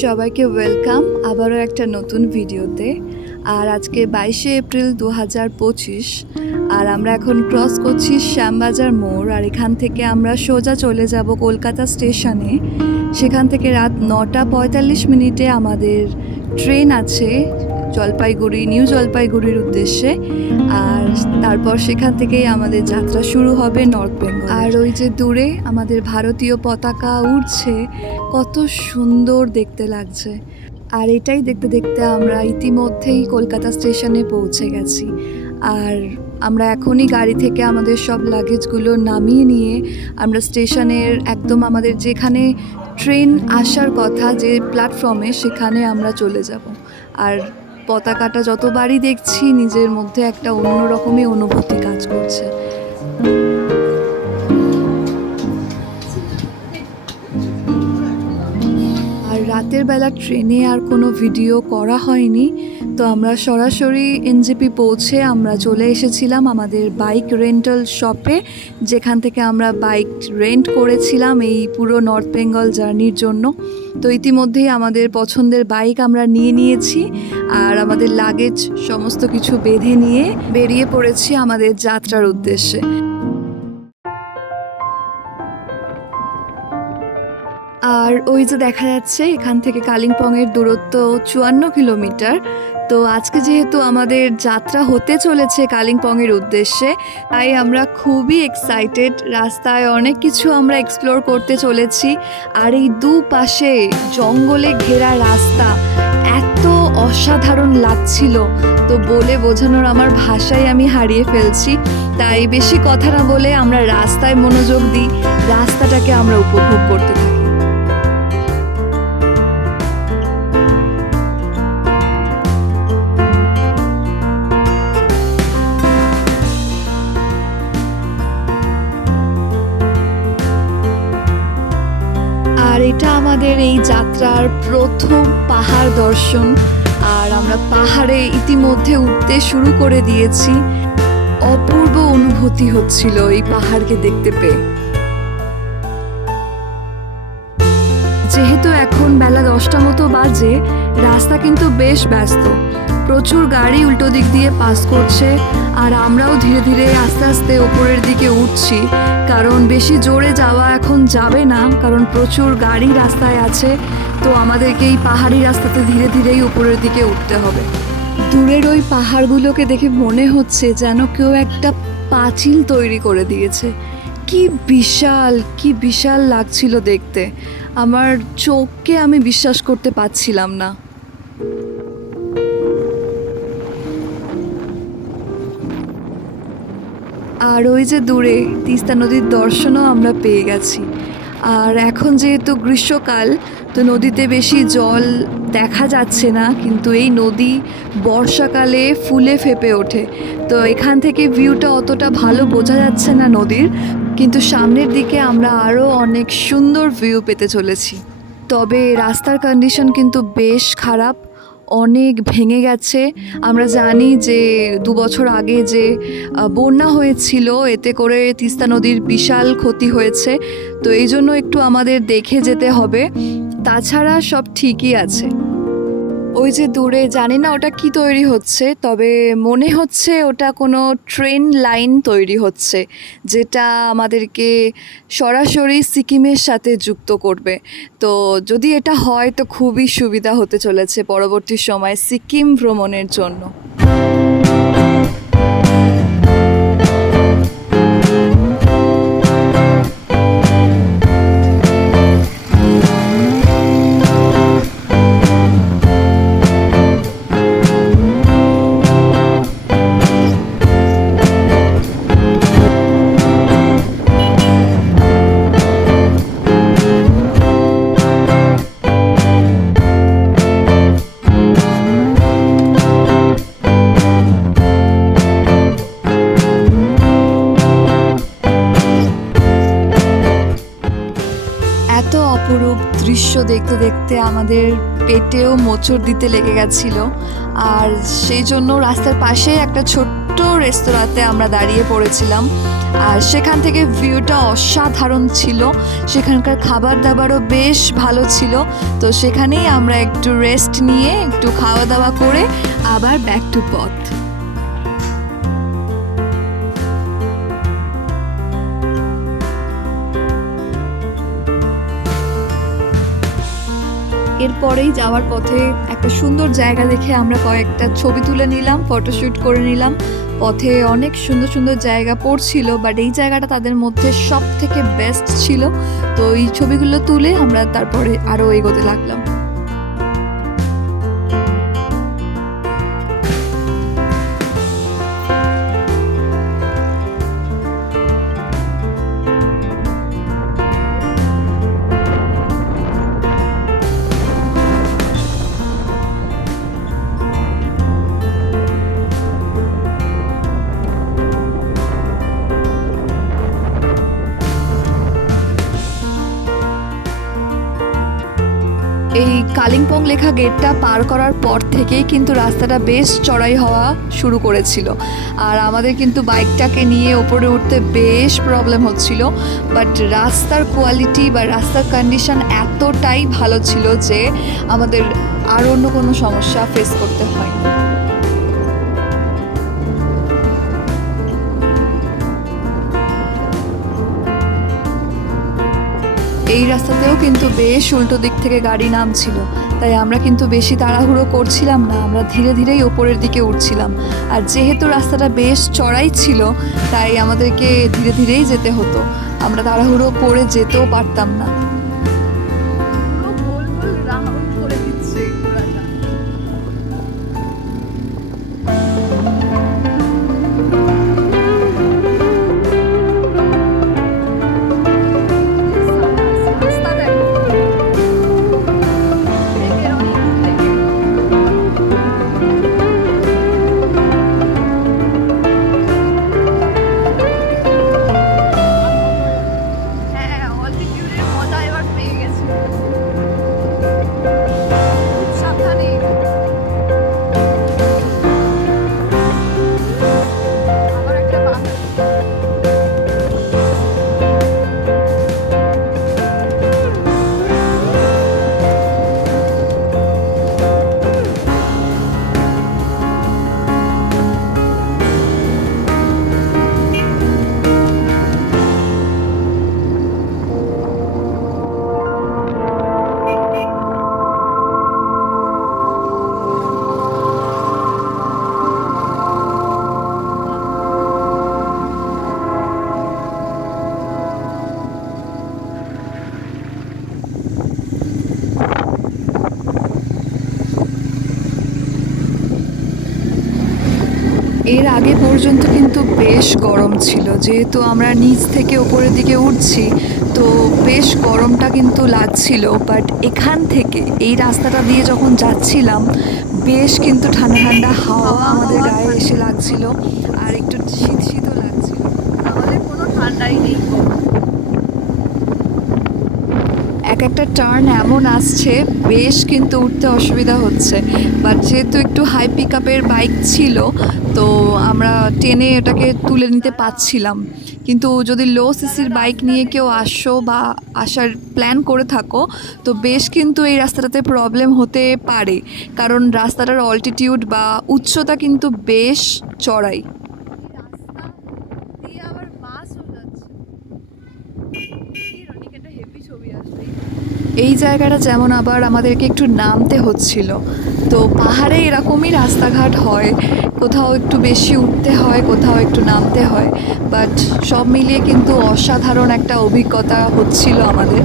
সবাইকে ওয়েলকাম আবারও একটা নতুন ভিডিওতে। আর আজকে 22শে এপ্রিল 2025, আর আমরা এখন ক্রস করছি শ্যামবাজার মোড়। আর এখান থেকে আমরা সোজা চলে যাব কলকাতা স্টেশনে। সেখান থেকে রাত 9:45 আমাদের ট্রেন আছে জলপাইগুড়ি, নিউ জলপাইগুড়ির উদ্দেশ্যে। আর তারপর সেখান থেকেই আমাদের যাত্রা শুরু হবে নর্থ বেঙ্গল। আর ওই যে দূরে আমাদের ভারতীয় পতাকা উড়ছে, কত সুন্দর দেখতে লাগছে। আর এটাই দেখতে দেখতে আমরা ইতিমধ্যেই কলকাতা স্টেশনে পৌঁছে গেছি। আর আমরা এখনই গাড়ি থেকে আমাদের সব লাগেজগুলো নামিয়ে নিয়ে আমরা স্টেশনের একদম আমাদের যেখানে ট্রেন আসার কথা যে প্ল্যাটফর্মে, সেখানে আমরা চলে যাব। আর পতাকাটা যতবারই দেখছি নিজের মধ্যে একটা অন্যরকমই অনুভূতি কাজ করছে। আর রাতের বেলা ট্রেনে আর কোনো ভিডিও করা হয়নি, তো আমরা সরাসরি এনজেপি পৌঁছে আমরা চলে এসেছিলাম আমাদের বাইক রেন্টাল শপে, যেখান থেকে আমরা বাইক রেন্ট করেছিলাম এই পুরো নর্থ বেঙ্গল জার্নির জন্য। তো ইতিমধ্যেই আমাদের পছন্দের বাইক আমরা নিয়ে নিয়েছি আর আমাদের লাগেজ সমস্ত কিছু বেঁধে নিয়ে বেরিয়ে পড়েছি আমাদের যাত্রার উদ্দেশ্যে। আর ওই যে দেখা যাচ্ছে এখান থেকে কালিম্পংয়ের দূরত্ব 54 কিলোমিটার। তো আজকে যেহেতু আমাদের যাত্রা হতে চলেছে কালিম্পংয়ের উদ্দেশ্যে, তাই আমরা খুবই এক্সাইটেড। রাস্তায় অনেক কিছু আমরা এক্সপ্লোর করতে চলেছি। আর এই দুপাশে জঙ্গলে ঘেরা রাস্তা এত অসাধারণ লাগছিল, তো বলে বোঝানোর আমার ভাষায় আমি হারিয়ে ফেলছি। তাই বেশি কথা না বলে আমরা রাস্তায় মনোযোগ দিই, রাস্তাটাকে আমরা উপভোগ করতে থাকি। আর এটা আমাদের এই যাত্রার প্রথম পাহাড় দর্শন। আর আমরা পাহাড়ে ইতিমধ্যে উঠতে শুরু করে দিয়েছি। অপূর্ব অনুভূতি হচ্ছিল এই পাহাড়কে দেখতে পেয়ে। যেহেতু এখন বেলা 10টা মতো বাজে, রাস্তা কিন্তু বেশ ব্যস্ত, প্রচুর গাড়ি উল্টো দিক দিয়ে পাস করছে। আর আমরাও ধীরে ধীরে আস্তে আস্তে ওপরের দিকে উঠছি, কারণ বেশি জোরে যাওয়া এখন যাবে না, কারণ প্রচুর গাড়ি রাস্তায় আছে। তো আমাদেরকে এই পাহাড়ি রাস্তাতে ধীরে ধীরেই উপরের দিকে উঠতে হবে। দূরের ওই পাহাড়গুলোকে দেখে মনে হচ্ছে যেন কেউ একটা পাঁচিল তৈরি করে দিয়েছে। কি বিশাল লাগছিল দেখতে, আমার চোখকে আমি বিশ্বাস করতে পারছিলাম না। আর ওই যে দূরে তিস্তা নদীর দর্শনও আমরা পেয়ে গেছি। আর এখন যেহেতু গ্রীষ্মকাল, তো নদীতে বেশি জল দেখা যাচ্ছে না, কিন্তু এই নদী বর্ষাকালে ফুলে ফেপে ওঠে। তো এখান থেকে ভিউটা অতটা ভালো বোঝা যাচ্ছে না নদীর, কিন্তু সামনের দিকে আমরা আরও অনেক সুন্দর ভিউ পেতে চলেছি। তবে রাস্তার কন্ডিশন কিন্তু বেশ খারাপ, অনেক ভেঙে গেছে। আমরা জানি যে 2 বছর আগে যে বন্যা হয়েছিল, এতে করে তিস্তা নদীর বিশাল ক্ষতি হয়েছে। তো এই জন্য একটু আমাদের দেখে যেতে হবে, তাছাড়া সব ঠিকই আছে। ওই যে দূরে জানি না ওটা কি তৈরি হচ্ছে, তবে মনে হচ্ছে ওটা কোনো ট্রেন লাইন তৈরি হচ্ছে, যেটা আমাদেরকে সরাসরি সিকিমের সাথে যুক্ত করবে। তো যদি এটা হয় তো খুবই সুবিধা হতে চলেছে পরবর্তী সময় সিকিম ভ্রমণের জন্য। এত অপরূপ দৃশ্য দেখতে দেখতে আমাদের পেটেও মোচড় দিতে লেগে গেছিল। আর সেই জন্য রাস্তার পাশে একটা ছোট্ট ছোট রেস্তোরাঁতে আমরা দাঁড়িয়ে পড়েছিলাম, আর সেখান থেকে ভিউটা অসাধারণ ছিল। সেখানকার খাবার দাবারও বেশ ভালো ছিল। তো সেখানেই আমরা একটু রেস্ট নিয়ে একটু খাওয়া দাওয়া করে আবার ব্যাক টু পথ। এরপরেই যাওয়ার পথে একটা সুন্দর জায়গা দেখে আমরা কয়েকটা ছবি তুলে নিলাম, ফটোশ্যুট করে নিলাম। পথে অনেক সুন্দর সুন্দর জায়গা পড়ছিল, বাট এই জায়গাটা তাদের মধ্যে সব থেকে বেস্ট ছিল। তো এই ছবিগুলো তুলে আমরা তারপরে আরও এগোতে লাগলাম। এই কালিম্পং লেখা গেটটা পার করার পর থেকেই কিন্তু রাস্তাটা বেশ চড়াই হওয়া শুরু করেছিল, আর আমাদের কিন্তু বাইকটাকে নিয়ে ওপরে উঠতে বেশ প্রবলেম হচ্ছিল। বাট রাস্তার কোয়ালিটি বা রাস্তার কন্ডিশন এতটাই ভালো ছিল যে আমাদের আর অন্য কোনো সমস্যা ফেস করতে হয়নি। এই রাস্তাতেও কিন্তু বেশ উল্টো দিক থেকে গাড়ি নামছিল, তাই আমরা কিন্তু বেশি তাড়াহুড়ো করছিলাম না, আমরা ধীরে ধীরেই ওপরের দিকে উঠছিলাম। আর যেহেতু রাস্তাটা বেশ চড়াই ছিল, তাই আমাদেরকে ধীরে ধীরেই যেতে হতো, আমরা তাড়াহুড়ো করে যেতেও পারতাম না। এর আগে পর্যন্ত কিন্তু বেশ গরম ছিল, যেহেতু আমরা নিচ থেকে ওপরের দিকে উঠছি, তো বেশ গরমটা কিন্তু লাগছিল। বাট এখান থেকে এই রাস্তাটা দিয়ে যখন যাচ্ছিলাম, বেশ কিন্তু ঠান্ডা ঠান্ডা হাওয়া আমাদের গায়ে এসে লাগছিল, আর একটু শীত শীতও লাগছিল। আমাদের কোনো ঠান্ডাই নেই। এক একটা টার্ন এমন আসছে, বেশ কিন্তু উঠতে অসুবিধা হচ্ছে। বাট যেহেতু একটু হাই পিক আপের বাইক ছিল, তো আমরা টেনে এটাকে তুলে নিতে পারছিলাম। কিন্তু যদি লো সিসির বাইক নিয়ে কেউ আসো বা আসার প্ল্যান করে থাকো, তো বেশ কিন্তু এই রাস্তাটাতে প্রবলেম হতে পারে, কারণ রাস্তাটার অল্টিটিউড বা উচ্চতা কিন্তু বেশ চড়াই। এই জায়গাটা যেমন আবার আমাদেরকে একটু নামতে হচ্ছিল। তো পাহাড়ে এরকমই রাস্তাঘাট হয়, কোথাও একটু বেশি উঠতে হয়, কোথাও একটু নামতে হয়। বাট সব মিলিয়ে কিন্তু অসাধারণ একটা অভিজ্ঞতা হচ্ছিল আমাদের।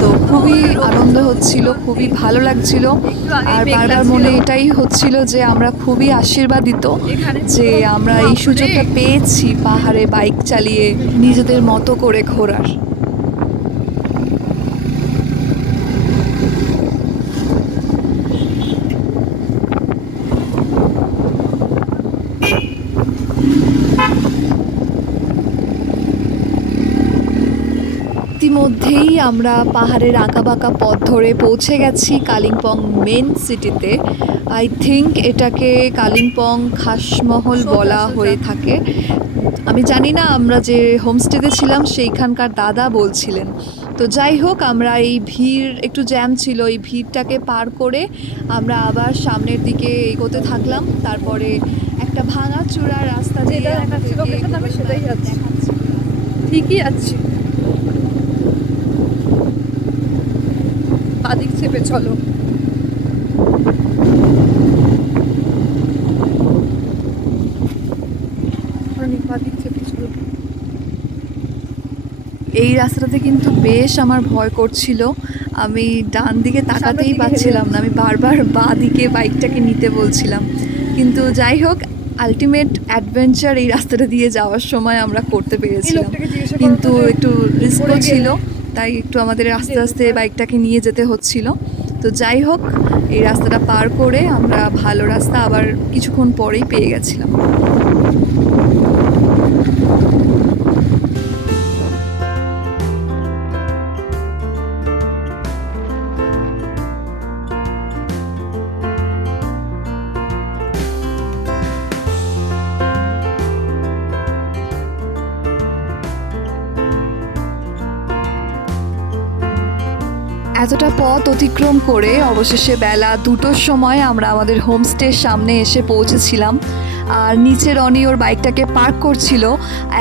তো খুবই আনন্দ হচ্ছিল, খুবই ভালো লাগছিল। আর বারবার মনে এটাই হচ্ছিল যে আমরা খুবই আশীর্বাদিত যে আমরা এই সুযোগটা পেয়েছি পাহাড়ে বাইক চালিয়ে নিজেদের মতো করে ঘোরার। ইতিমধ্যেই আমরা পাহাড়ের আঁকাবাঁকা পথ ধরে পৌঁছে গেছি কালিম্পং মেন সিটিতে। আই থিঙ্ক এটাকে কালিম্পং খাসমহল বলা হয়ে থাকে। আমি জানি না, আমরা যে হোমস্টেতে ছিলাম সেইখানকার দাদা বলছিলেন। তো যাই হোক, আমরা এই ভিড়, একটু জ্যাম ছিল, এই ভিড়টাকে পার করে আমরা আবার সামনের দিকে এগোতে থাকলাম। তারপরে একটা ভাঙা চূড়া রাস্তা দিয়ে যেটা দেখাচ্ছিল লোকেশন, আমি সেটাই যাচ্ছি। ঠিকই যাচ্ছি, বাদিক চেপে চলো। বাদিক চেপে চলো। এই রাস্তাটাতে কিন্তু বেশ আমার ভয় করছিল। আমি ডান দিকে তাকাতেই পাচ্ছিলাম না, আমি বারবার বাঁ দিকে বাইকটাকে নিতে বলছিলাম। কিন্তু যাই হোক, আলটিমেট অ্যাডভেঞ্চার এই রাস্তাটা দিয়ে যাওয়ার সময় আমরা করতে পেরেছিলাম। কিন্তু একটু রিস্কও ছিল, তাই একটু আমাদের আস্তে আস্তে বাইকটাকে নিয়ে যেতে হচ্ছিল। তো যাই হোক, এই রাস্তাটা পার করে আমরা ভালো রাস্তা আবার কিছুক্ষণ পরেই পেয়ে গেছিলাম। এতটা পথ অতিক্রম করে অবশেষে বেলা 2টোর সময় আমরা আমাদের হোমস্টের সামনে এসে পৌঁছেছিলাম। আর নিচে রনি ওর বাইকটাকে পার্ক করছিল।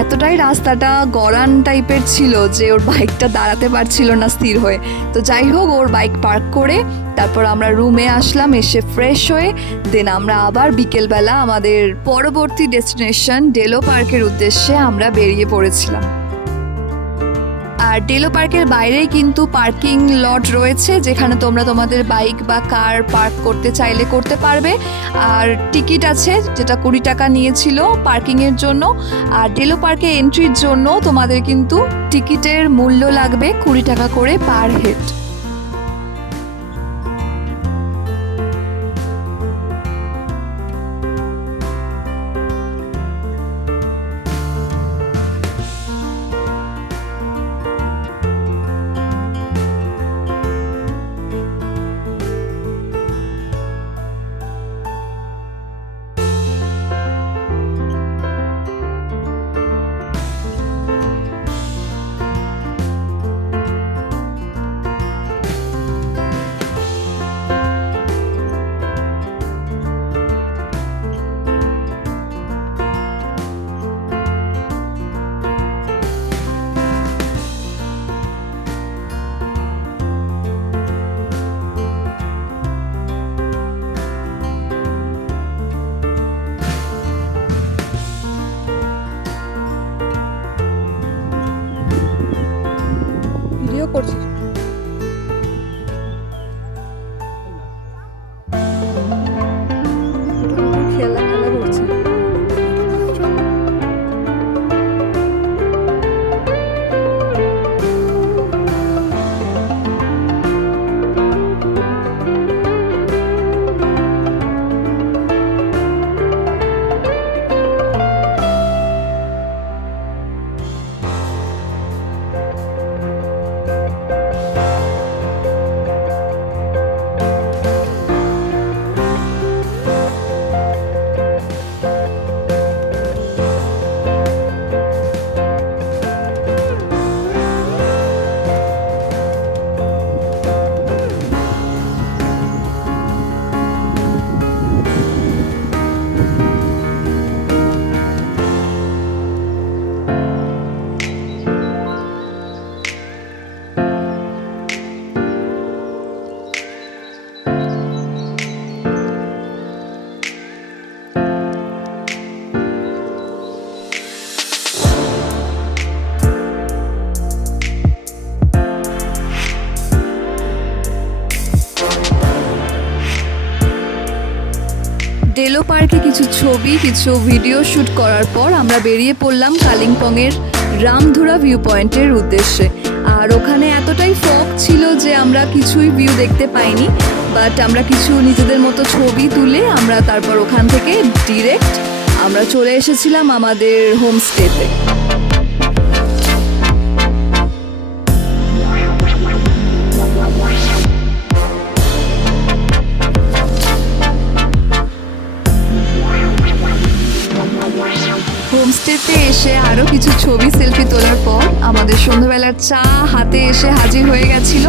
এতটাই রাস্তাটা গড়ান টাইপের ছিল যে ওর বাইকটা দাঁড়াতে পারছিল না স্থির হয়ে। তো যাই হোক, ওর বাইক পার্ক করে তারপর আমরা রুমে আসলাম, এসে ফ্রেশ হয়ে দেন আমরা আবার বিকেলবেলা আমাদের পরবর্তী ডেস্টিনেশন ডেলো পার্কের উদ্দেশ্যে আমরা বেরিয়ে পড়েছিলাম। আর ডেলো পার্কের বাইরেই কিন্তু পার্কিং লট রয়েছে, যেখানে তোমরা তোমাদের বাইক বা কার পার্ক করতে চাইলে করতে পারবে। আর টিকিট আছে, যেটা 20 টাকা নিয়েছিল পার্কিংয়ের জন্য। আর ডেলো পার্কে এন্ট্রির জন্য তোমাদের কিন্তু টিকিটের মূল্য লাগবে 20 টাকা করে পার হেড। ভিডিও করছি। খেলা খেলা করছে। ডেলো পার্কে কিছু ছবি, কিছু ভিডিও শ্যুট করার পর আমরা বেরিয়ে পড়লাম কালিম্পংয়ের রামধুরা ভিউ পয়েন্টের উদ্দেশ্যে। আর ওখানে এতটাই ফগ ছিল যে আমরা কিছুই ভিউ দেখতে পাইনি, বাট আমরা কিছু নিজেদের মতো ছবি তুলে আমরা তারপর ওখান থেকে ডিরেক্ট আমরা চলে এসেছিলাম আমাদের হোমস্টেতে। বসে আরও কিছু ছবি সেলফি তোলার পর আমাদের সন্ধ্যাবেলার চা হাতে এসে হাজির হয়ে গেছিল।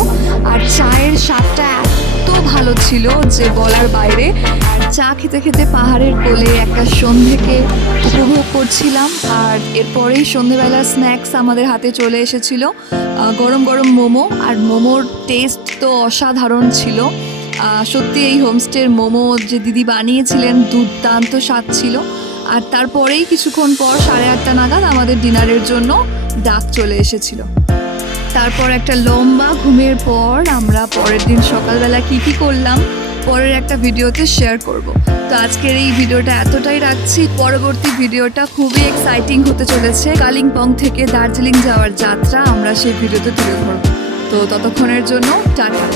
আর চায়ের স্বাদটা এত ভালো ছিল যে বলার বাইরে। আর চা খেতে খেতে পাহাড়ের কোলে একটা সন্ধেকে উপভোগ করছিলাম। আর এরপরেই সন্ধেবেলার স্ন্যাক্স আমাদের হাতে চলে এসেছিল, গরম গরম মোমো। আর মোমোর টেস্ট তো অসাধারণ ছিল। সত্যি এই হোমস্টের মোমো যে দিদি বানিয়েছিলেন দুর্দান্ত স্বাদ ছিল। আর তারপরেই কিছুক্ষণ পর 8:30 নাগাদ আমাদের ডিনারের জন্য ডাক চলে এসেছিল। তারপর একটা লম্বা ঘুমের পর আমরা পরের দিন সকালবেলা কি করলাম পরের একটা ভিডিওতে শেয়ার করব। তো আজকের এই ভিডিওটা এতটাই রাখছি। পরবর্তী ভিডিওটা খুবই এক্সাইটিং হতে চলেছে। কালিম্পং থেকে দার্জিলিং যাওয়ার যাত্রা আমরা সেই ভিডিওতে তুলে ধরব। তো ততক্ষণের জন্য টাটা।